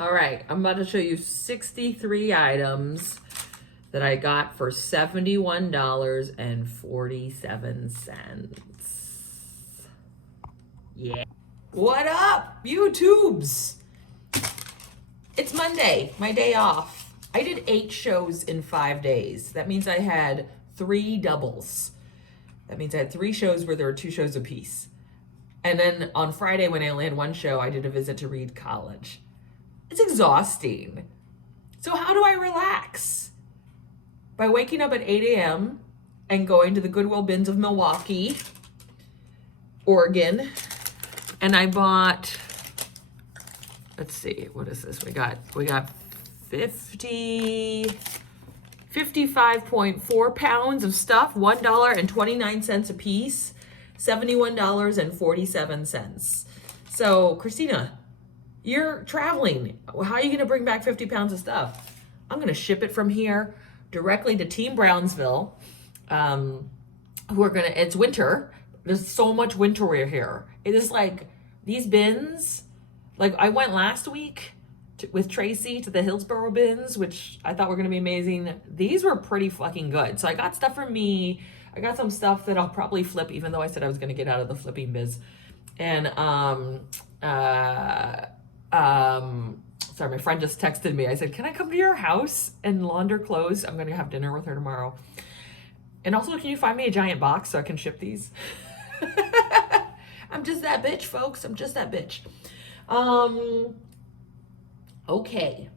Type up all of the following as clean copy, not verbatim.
All right, I'm about to show you 63 items that I got for $71.47. Yeah. What up, YouTubes? It's Monday, my day off. I did 8 shows in 5 days. That means I had 3 doubles. That means I had 3 shows where there were 2 shows apiece. And then on Friday, when I only had 1 show, I did a visit to Reed College. It's exhausting. So how do I relax? By waking up at 8 a.m. and going to the Goodwill bins of Milwaukie, Oregon. And I bought, let's see, what is this? We got 55.4 pounds of stuff, $1.29 a piece, $71.47. So, Christina, you're traveling. How are you going to bring back 50 pounds of stuff? I'm going to ship it from here directly to Team Brownsville, who are going to, it's winter. There's so much winter wear here. It is like these bins, like I went last week with Tracy to the Hillsborough bins, which I thought were going to be amazing. These were pretty fucking good. So I got stuff for me. I got some stuff that I'll probably flip, even though I said I was going to get out of the flipping biz. And, sorry, my friend just texted me. I said, can I come to your house and launder clothes? I'm going to have dinner with her tomorrow. And also, can you find me a giant box so I can ship these? I'm just that bitch, folks. I'm just that bitch. Okay,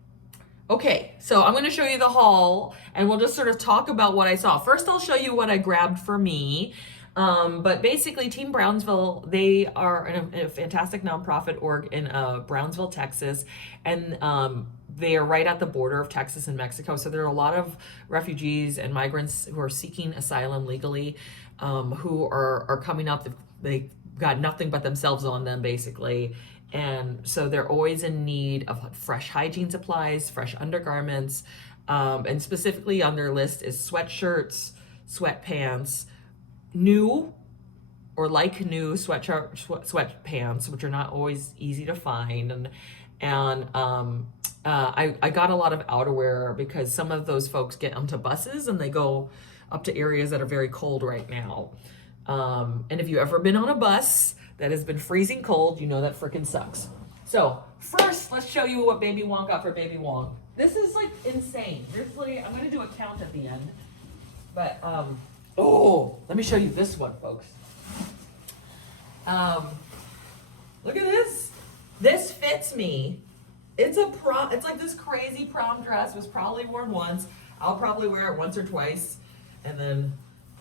so I'm going to show you the haul and we'll just sort of talk about what I saw. First, I'll show you what I grabbed for me. But basically, Team Brownsville, they are a fantastic nonprofit org in Brownsville, Texas, and they are right at the border of Texas and Mexico. So there are a lot of refugees and migrants who are seeking asylum legally, who are coming up. They got nothing but themselves on them, basically. And so they're always in need of fresh hygiene supplies, fresh undergarments, and specifically on their list is sweatshirts, sweatpants, new or like new sweatpants, which are not always easy to find. And I got a lot of outerwear because some of those folks get onto buses and they go up to areas that are very cold right now. And if you've ever been on a bus that has been freezing cold, you know that freaking sucks. So first, let's show you what Baby Wong got for Baby Wong. This is like insane. Literally, I'm gonna do a count at the end. But oh, let me show you this one, folks. Look at this. This fits me. It's like this crazy prom dress. It was probably worn once. I'll probably wear it once or twice and then,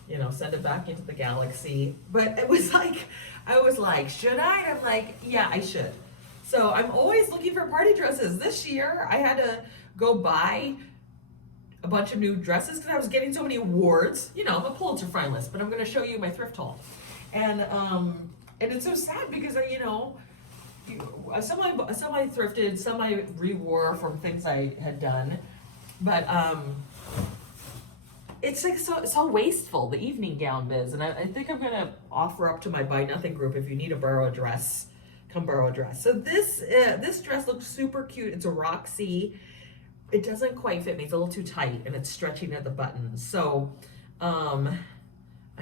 you know, send it back into the galaxy. But it was like, I was like, should I? And I'm like, yeah, I should. So I'm always looking for party dresses. This year I had to go buy a bunch of new dresses because I was getting so many awards. You know, I'm a Pulitzer finalist, but I'm going to show you my thrift haul. And it's so sad because some I thrifted, some I re-wore from things I had done, but it's like so wasteful, the evening gown biz. And I think I'm going to offer up to my Buy Nothing group, if you need to borrow a dress, come borrow a dress. So this dress looks super cute. It's a Roxy. It doesn't quite fit me. It's a little too tight and it's stretching at the buttons. So I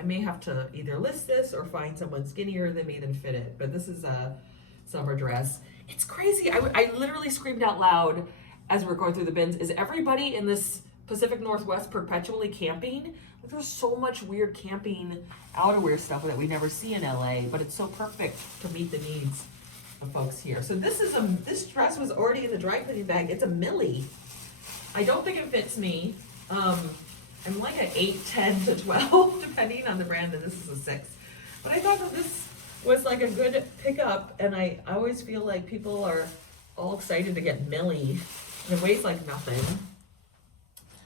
may have to either list this or find someone skinnier than me than fit it. But this is a summer dress. It's crazy. I literally screamed out loud as we're going through the bins. Is everybody in this Pacific Northwest perpetually camping? Like, there's so much weird camping outerwear stuff that we never see in LA, but it's so perfect to meet the needs of folks here. So this dress was already in the dry cleaning bag. It's a Millie. I don't think it fits me. I'm like an 8, 10 to 12, depending on the brand, and this is a 6. But I thought that this was like a good pickup, and I always feel like people are all excited to get Millie. And it weighs like nothing.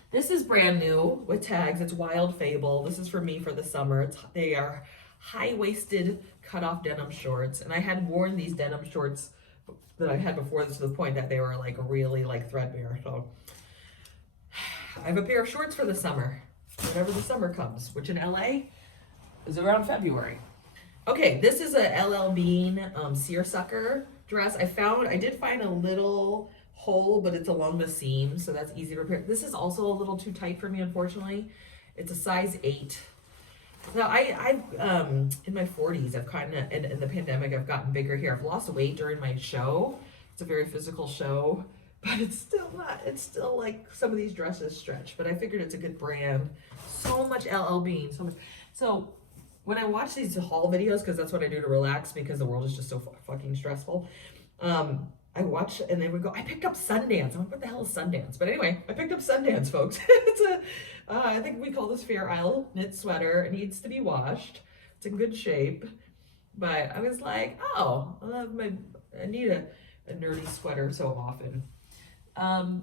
This is brand new with tags. It's Wild Fable. This is for me for the summer. They are high-waisted cut-off denim shorts, and I had worn these denim shorts that I had before this to the point that they were like really like threadbare. So I have a pair of shorts for the summer, whenever the summer comes, which in LA is around February. Okay, this is a LL Bean seersucker dress. I did find a little hole, but it's along the seam, so that's easy to repair. This is also a little too tight for me, unfortunately. It's a size 8. So I've in my 40s, I've kind of, in the pandemic, I've gotten bigger here. I've lost weight during my show. It's a very physical show, but it's still not, it's still like some of these dresses stretch, but I figured it's a good brand. So much LL Bean, so much. So when I watch these haul videos, because that's what I do to relax because the world is just so fucking stressful, I watch and then we go, I picked up Sundance. I'm like, what the hell is Sundance? But anyway, I picked up Sundance, folks. It's a, I think we call this Fair Isle knit sweater. It needs to be washed. It's in good shape. But I was like, oh, I need a nerdy sweater so often.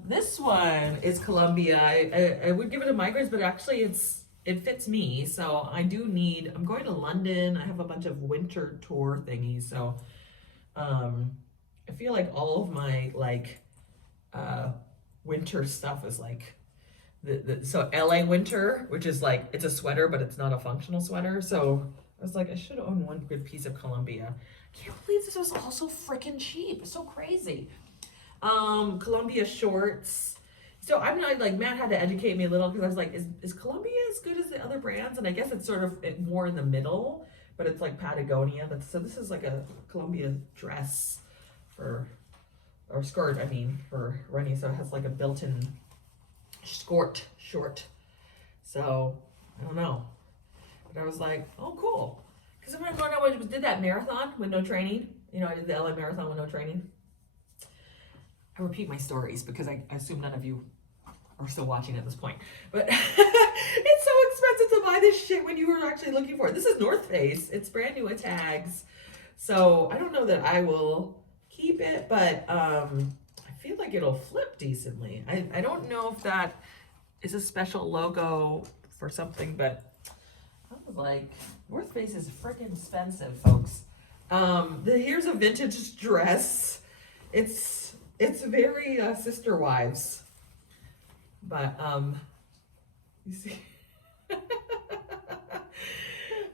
This one is Columbia. I would give it a migrants, but actually it fits me. So I do need, I'm going to London. I have a bunch of winter tour thingies. So, I feel like all of my like winter stuff is like so LA winter, which is like it's a sweater but it's not a functional sweater. So I was like, I should own one good piece of Columbia. Can't believe this was also freaking cheap. It's so crazy. Columbia shorts. So I'm not like, Matt had to educate me a little because I was like, is Columbia as good as the other brands? And I guess it's sort of more in the middle, but it's like Patagonia. So this is like a Columbia dress or skirt, I mean, for running. So it has like a built-in short. So I don't know, but I was like, oh cool, because when I did that marathon with no training, you know, I did the LA marathon with no training. I repeat my stories because I assume none of you are still watching at this point, but it's so expensive to buy this shit when you were actually looking for it. This is North Face. It's brand new with tags, so I don't know that I will keep it, but I feel like it'll flip decently. I don't know if that is a special logo for something, but I was like, North Face is freaking expensive, folks. Here's a vintage dress. It's very Sister Wives, but you see. I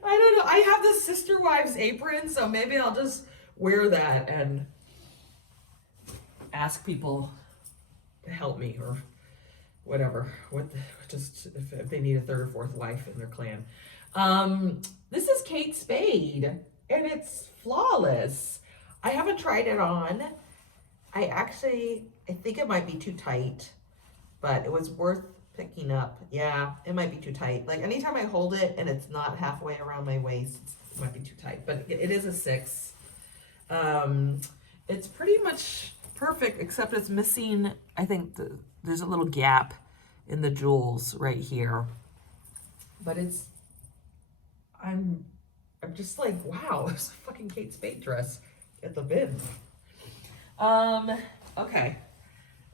don't know. I have the Sister Wives apron, so maybe I'll just wear that and ask people to help me or whatever. Just if they need a third or fourth wife in their clan. This is Kate Spade, and it's flawless. I haven't tried it on. I think it might be too tight, but it was worth picking up. Yeah, it might be too tight. Like anytime I hold it and it's not halfway around my waist, it might be too tight, but it is a 6. It's pretty much perfect, except it's missing, I think there's a little gap in the jewels right here, but I'm just like, wow, it's a fucking Kate Spade dress at the bin. Okay.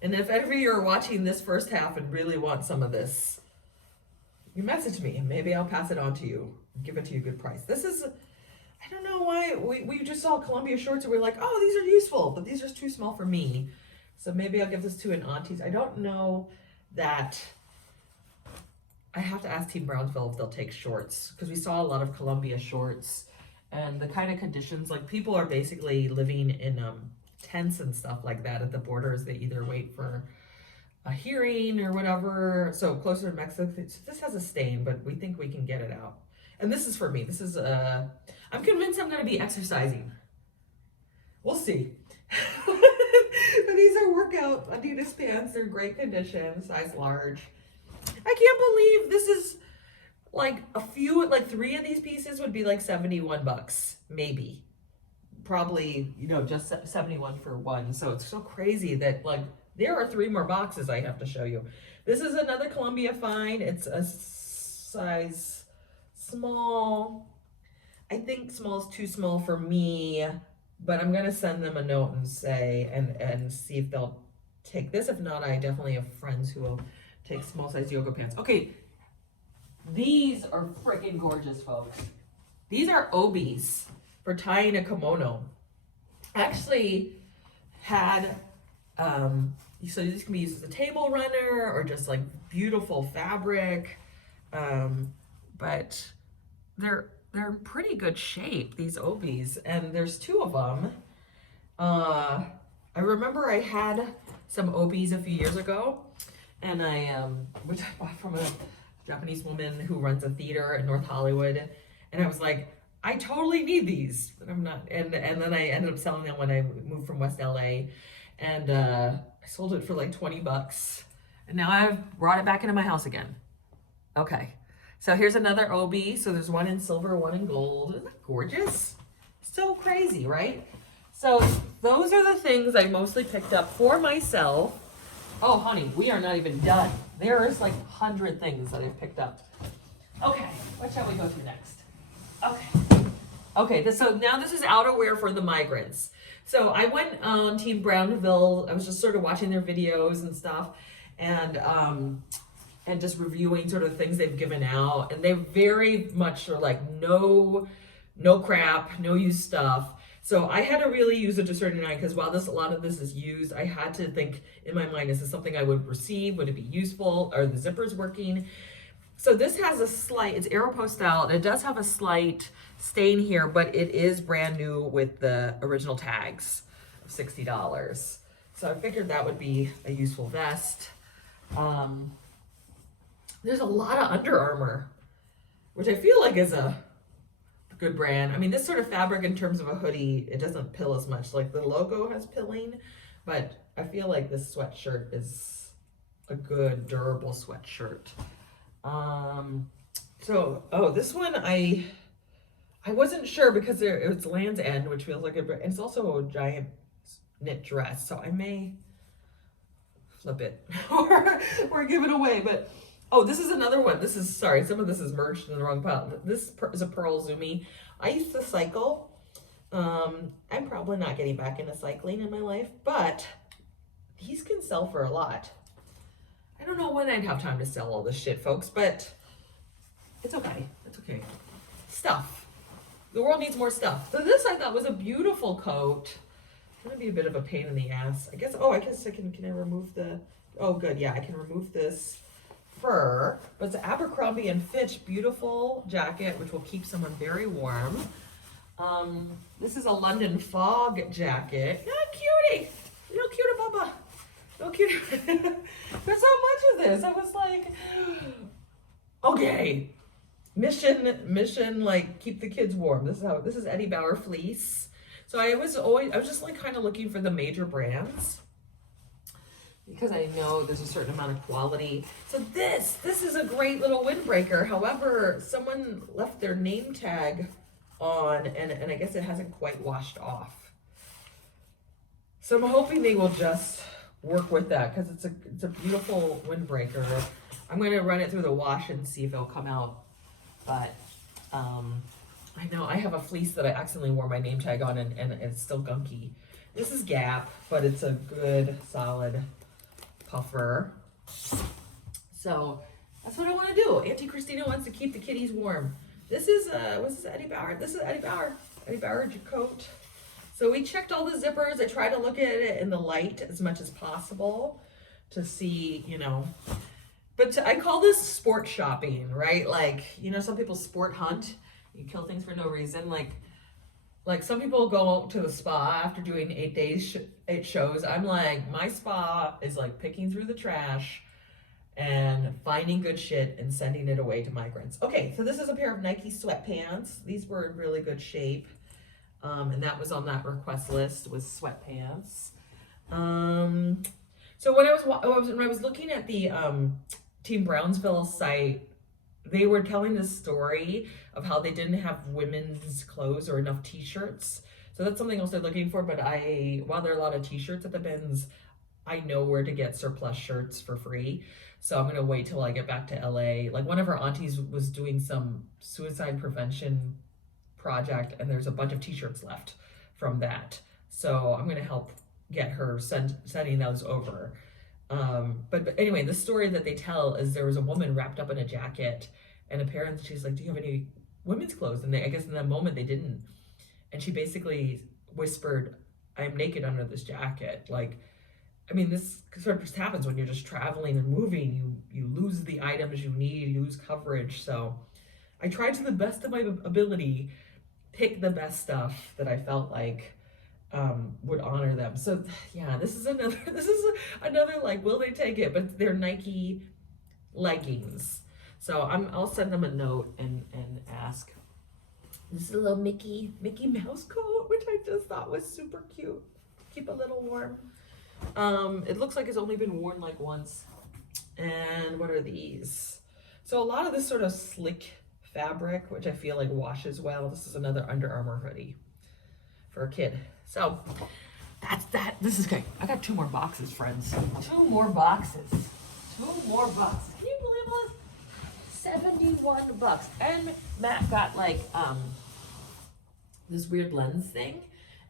And if ever you're watching this first half and really want some of this, you message me and maybe I'll pass it on to you, give it to you a good price. This is, I don't know why, we just saw Columbia shorts and we're like, oh, these are useful, but these are too small for me. So maybe I'll give this to an auntie. I don't know that, I have to ask Team Brownsville if they'll take shorts, because we saw a lot of Columbia shorts and the kind of conditions, like people are basically living in tents and stuff like that at the borders. They either wait for a hearing or whatever. So closer to Mexico, this has a stain, but we think we can get it out. And this is for me. This is, I'm convinced I'm going to be exercising. We'll see. But these are workout Adidas pants. They're great condition, size large. I can't believe this is like like 3 of these pieces would be like $71, maybe. Probably, you know, just 71 for one. So it's so crazy that like there are 3 more boxes I have to show you. This is another Columbia find. It's a size small. I think small is too small for me, but I'm gonna send them a note and say and see if they'll take this. If not, I definitely have friends who will take small size yoga pants. Okay, these are freaking gorgeous, folks. These are obies for tying a kimono. I actually had, so these can be used as a table runner or just like beautiful fabric, but they're in pretty good shape, these obies, and there's 2 of them. I remember I had some OBs a few years ago, and which I bought from a Japanese woman who runs a theater in North Hollywood, and I was like, I totally need these, but I'm not. And then I ended up selling them when I moved from West LA, and I sold it for like $20, and now I've brought it back into my house again. Okay, so here's another OB. So there's one in silver, one in gold. Isn't that gorgeous? So crazy, right? So those are the things I mostly picked up for myself. Oh, honey, we are not even done. There is like 100 things that I've picked up. Okay, what shall we go through next? Okay, so now this is outerwear for the migrants. So I went on Team Brownsville. I was just sort of watching their videos and stuff, and just reviewing sort of things they've given out. And they very much are like, no crap, no used stuff. So I had to really use it to a certain extent, because while a lot of this is used, I had to think in my mind, is this something I would receive? Would it be useful? Are the zippers working? So this has a slight, it's Aeropost style. It does have a slight stain here, but it is brand new with the original tags of $60. So I figured that would be a useful vest. There's a lot of Under Armour, which I feel like is a good brand. I mean, this sort of fabric in terms of a hoodie, it doesn't pill as much. Like the logo has pilling, but I feel like this sweatshirt is a good durable sweatshirt. This one I wasn't sure because it's Land's End, which feels like it's also a giant knit dress, so I may flip it or give it away. But this is another one. Some of this is merged in the wrong pile. This is a Pearl Zumi. I used to cycle. I'm probably not getting back into cycling in my life, but these can sell for a lot. I don't know when I'd have time to sell all this shit, folks, but it's okay. It's okay. Stuff. The world needs more stuff. So this I thought was a beautiful coat. It's gonna be a bit of a pain in the ass. I guess I can I remove the, oh good, yeah, I can remove this fur, but it's an Abercrombie and Fitch beautiful jacket, which will keep someone very warm. This is a London Fog jacket. Ah, cutie! Little cutie bubba. No cutie. There's so much of this. I was like, okay. Mission, like keep the kids warm. This is Eddie Bauer fleece. So I was just like kind of looking for the major brands, because I know there's a certain amount of quality. So this is a great little windbreaker. However, someone left their name tag on, and I guess it hasn't quite washed off. So I'm hoping they will just work with that, because it's a beautiful windbreaker. I'm going to run it through the wash and see if it'll come out. But I know I have a fleece that I accidentally wore my name tag on, and it's still gunky. This is Gap, but it's a good solid puffer. So that's what I want to do. Auntie Christina wants to keep the kitties warm. This is what's this, Eddie Bauer? This is Eddie Bauer coat. So we checked all the zippers. I try to look at it in the light as much as possible to see, but I call this sport shopping, right? Like, some people sport hunt. You kill things for no reason. Like some people go to the spa after doing 8 days, 8 shows. I'm like, my spa is like picking through the trash and finding good shit and sending it away to migrants. Okay, so this is a pair of Nike sweatpants. These were in really good shape. And that was on that request list, was sweatpants. So when I was looking at the Team Brownsville site, they were telling this story of how they didn't have women's clothes or enough t-shirts. So that's something else they're looking for. But while there are a lot of t-shirts at the bins, I know where to get surplus shirts for free. So I'm gonna wait till I get back to LA. Like one of our aunties was doing some suicide prevention project, and there's a bunch of t-shirts left from that. So I'm gonna help get her sending those over. But anyway, the story that they tell is there was a woman wrapped up in a jacket, and apparently she's like, do you have any women's clothes? And I guess in that moment they didn't. And she basically whispered, I'm naked under this jacket. Like, I mean, this sort of just happens when you're just traveling and moving. You lose the items you need, you lose coverage. So I tried to the best of my ability, pick the best stuff that I felt like would honor them. So yeah, this is another this is another like, will they take it? But they're Nike leggings. So I'll send them a note and ask. This is a little Mickey Mouse coat, which I just thought was super cute. Keep a little warm. It looks like it's only been worn like once. And what are these? So a lot of this sort of slick fabric, which I feel like washes well. This is another Under Armour hoodie for a kid. So that's that. This is great. I got 2 more boxes, friends. 2 more boxes. 2 more boxes. Can you believe this? $71. And Matt got like this weird lens thing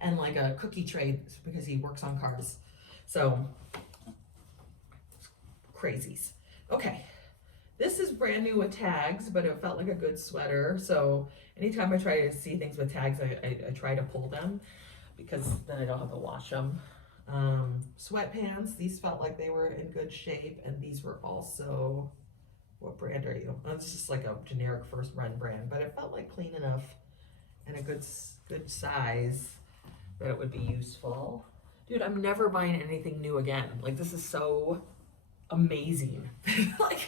and like a cookie tray because he works on cars. So crazies. Okay. This is brand new with tags, but it felt like a good sweater. So anytime I try to see things with tags, I try to pull them because then I don't have to wash them. Sweatpants, these felt like they were in good shape, and these were also, what brand are you? It's just like a generic first run brand, but it felt like clean enough and a good size that it would be useful. Dude, I'm never buying anything new again. Like, this is so amazing. Like,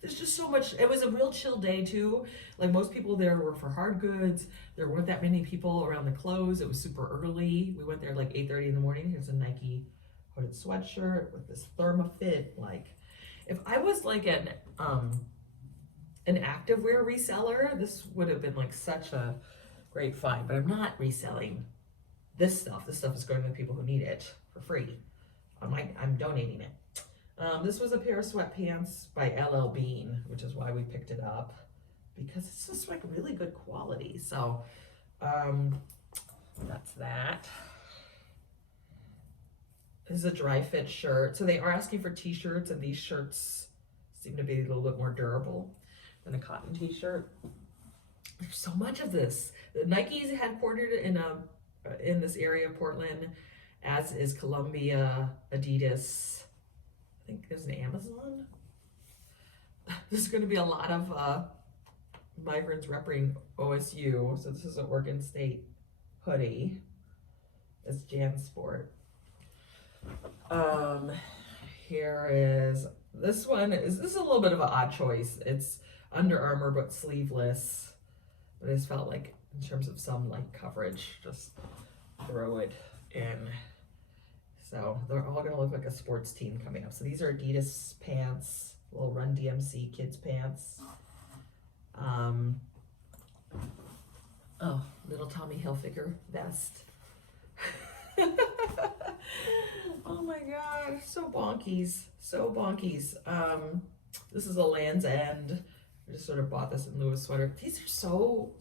there's just so much. It was a real chill day too. Like, most people there were for hard goods. There weren't that many people around the close. It was super early. We went there like 8:30 in the morning. Here's a Nike hooded sweatshirt with this Thermafit. Like, if I was like an activewear reseller, this would have been like such a great find. But I'm not reselling this stuff. This stuff is going to the people who need it for free. I'm donating it. This was a pair of sweatpants by LL Bean, which is why we picked it up, because it's just like really good quality. So that's that. This is a dry fit shirt. So they are asking for t-shirts, and these shirts seem to be a little bit more durable than a cotton t-shirt. There's so much of this. The Nike's headquartered in this area of Portland, as is Columbia, Adidas. I think there's an Amazon. There's going to be a lot of migrants repping OSU. So this is an Oregon State hoodie. It's JanSport. Here is, this is a little bit of an odd choice. It's Under Armour but sleeveless. But I just felt like in terms of some like coverage, just throw it in. So they're all gonna look like a sports team coming up. So these are Adidas pants, little Run DMC kids pants. Oh, little Tommy Hilfiger vest. Oh my God, so bonkies, so bonkies. This is a Land's End. I just sort of bought this in lieu of sweater. These are so,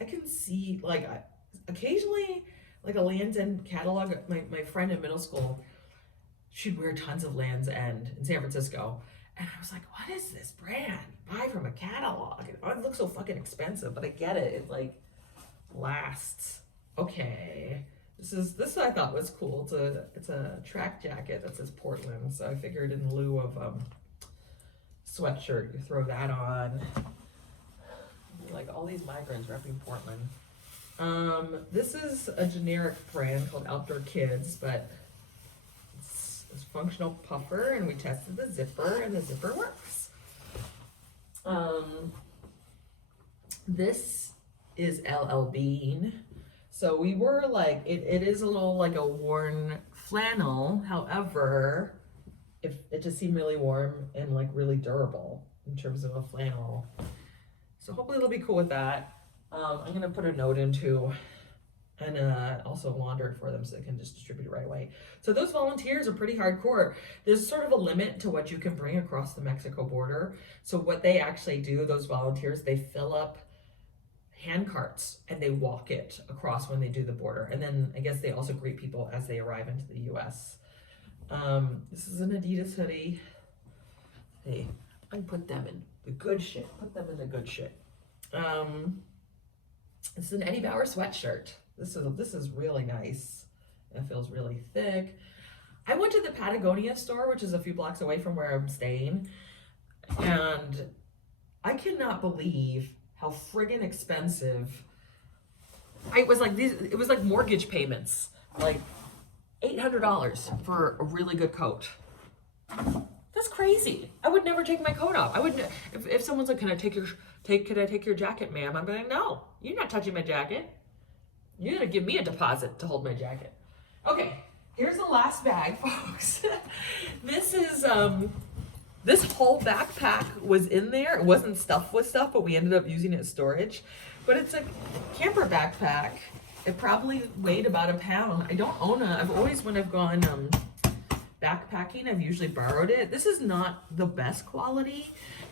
I can see like occasionally, like a Land's End catalog. My friend in middle school, she'd wear tons of Land's End in San Francisco. And I was like, what is this brand? Buy from a catalog. It looks so fucking expensive, but I get it. It like lasts. Okay. This I thought was cool. It's a track jacket that says Portland. So I figured in lieu of sweatshirt, you throw that on. Like all these migrants repping Portland. This is a generic brand called Outdoor Kids, but it's a functional puffer, and we tested the zipper, and the zipper works. This is LL Bean. So we were like, it is a little like a worn flannel. However, if it just seemed really warm and like really durable in terms of a flannel. So hopefully they'll be cool with that. I'm gonna put a note into and also launder it for them so they can just distribute it right away. So those volunteers are pretty hardcore. There's sort of a limit to what you can bring across the Mexico border. So what they actually do, those volunteers, they fill up hand carts and they walk it across when they do the border. And then I guess they also greet people as they arrive into the US. This is an Adidas hoodie. Hey, I put them in the good shit. Put them in the good shit. This is an Eddie Bauer sweatshirt. This is really nice. It feels really thick. I went to the Patagonia store, which is a few blocks away from where I'm staying, and I cannot believe how friggin' expensive. It was like mortgage payments like $800 for a really good coat. That's crazy. I would never take my coat off. I wouldn't. If someone's like, "Can I take your jacket, ma'am?" I'm like, "No, you're not touching my jacket. You're gonna give me a deposit to hold my jacket." Okay, here's the last bag, folks. This is this whole backpack was in there. It wasn't stuffed with stuff, but we ended up using it as storage. But it's a camper backpack. It probably weighed about a pound. I don't own it. I've always, when I've gone backpacking, I've usually borrowed it. This is not the best quality,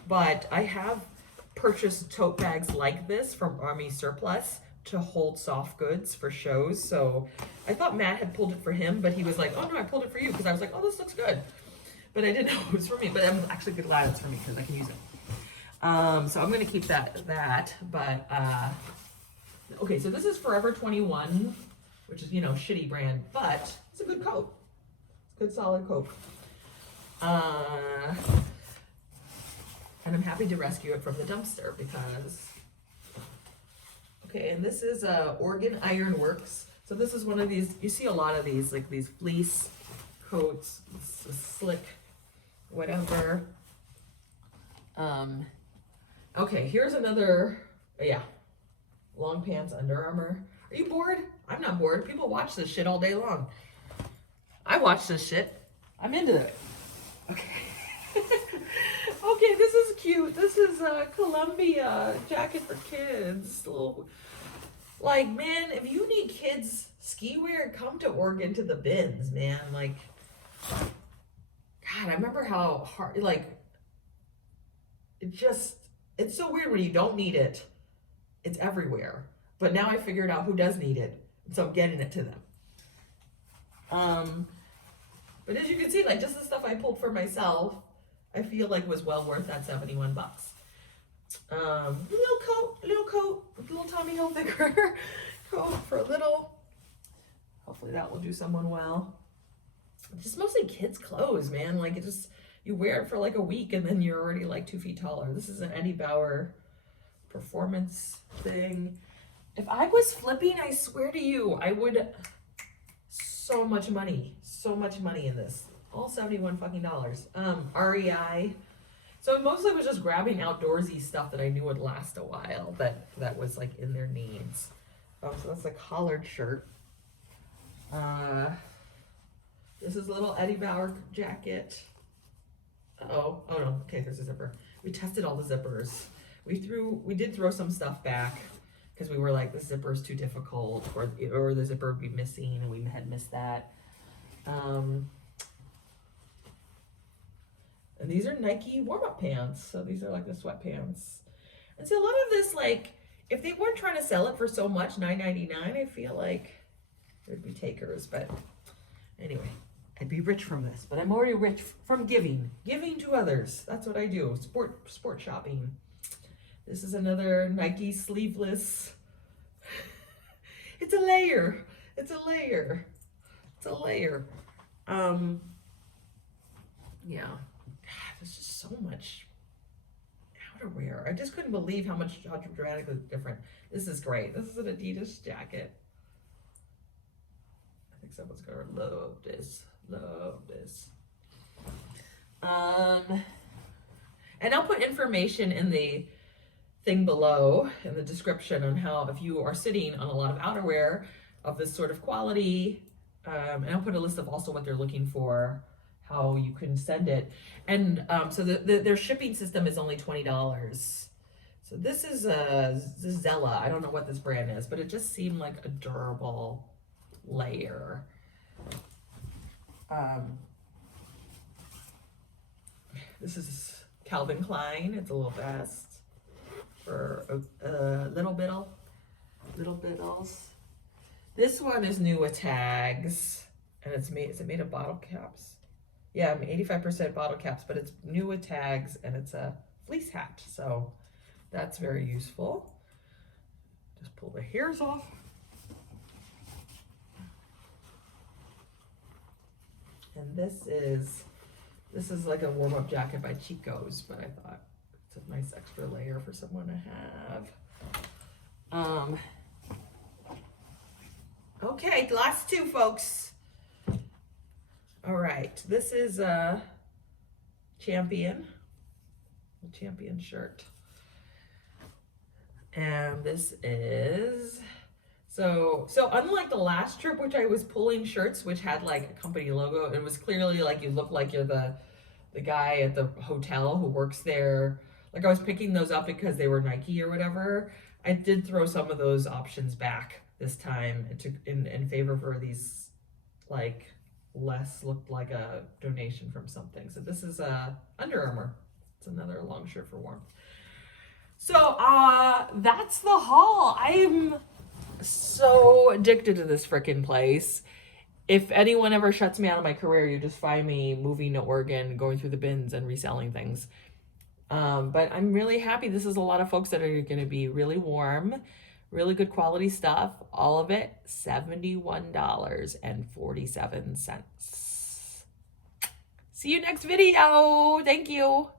but I have purchased tote bags like this from Army Surplus to hold soft goods for shows. So I thought Matt had pulled it for him, but he was like, "Oh no, I pulled it for you," because I was like, "Oh, this looks good." But I didn't know it was for me, but I'm actually glad it's for me because I can use it. So I'm gonna keep that, but okay, so this is Forever 21, which is, shitty brand, but it's a good coat. Good solid coat. And I'm happy to rescue it from the dumpster because, okay, and this is Oregon Iron Works. So this is one of these, you see a lot of these, like these fleece coats, slick, whatever. Okay, here's another, yeah, long pants, Under Armour. Are you bored? I'm not bored. People watch this shit all day long. I watch this shit. I'm into it. Okay. Okay, this is cute. This is a Columbia jacket for kids. Little, like, man, if you need kids ski wear, come to Oregon to the bins, man. Like, God, I remember how hard, like, it's so weird when you don't need it. It's everywhere. But now I figured out who does need it. So I'm getting it to them. But as you can see, like, just the stuff I pulled for myself, I feel like was well worth that $71. Little coat, little Tommy Hilfiger coat for a little. Hopefully that will do someone well. Just mostly kids' clothes, man. Like, it just, you wear it for like a week and then you're already like 2 feet taller. This is an Eddie Bauer performance thing. If I was flipping, I swear to you, I would, so much money in this. All 71 fucking dollars. REI. So mostly was just grabbing outdoorsy stuff that I knew would last a while, that was like in their needs. So that's a collared shirt. This is a little Eddie Bauer jacket. Oh no, okay, there's a zipper. We tested all the zippers. We did throw some stuff back because we were like, the zipper's too difficult, or the zipper would be missing, and we had missed that. And these are Nike warm-up pants. So these are like the sweatpants. And so a lot of this, like, if they weren't trying to sell it for so much, $9.99, I feel like there'd be takers. But anyway, I'd be rich from this. But I'm already rich from giving to others. That's what I do. Sport shopping. This is another Nike sleeveless. It's a layer. Yeah. God, there's just so much outerwear. I just couldn't believe how dramatically different. This is great. This is an Adidas jacket. I think someone's gonna love this. And I'll put information in the thing below in the description on how, if you are sitting on a lot of outerwear of this sort of quality, and I'll put a list of also what they're looking for, how you can send it. And so their shipping system is only $20. So this is Zella. I don't know what this brand is, but it just seemed like a durable layer. This is Calvin Klein. It's a little vest for little biddles. This one is new with tags, and is it made of bottle caps? Yeah, 85% bottle caps, but it's new with tags, and it's a fleece hat, so that's very useful. Just pull the hairs off. And this is like a warm-up jacket by Chico's, but I thought it's a nice extra layer for someone to have. Okay, the last two, folks. All right, this is a Champion shirt. And this is, so unlike the last trip, which I was pulling shirts, which had like a company logo, it was clearly like you look like you're the guy at the hotel who works there. Like I was picking those up because they were Nike or whatever. I did throw some of those options back this time in favor for these like less looked like a donation from something. So this is Under Armour. It's another long shirt for warmth. So that's the haul. I'm so addicted to this freaking place. If anyone ever shuts me out of my career, you just find me moving to Oregon, going through the bins and reselling things. But I'm really happy. This is a lot of folks that are going to be really warm, really good quality stuff. All of it, $71.47. See you next video. Thank you.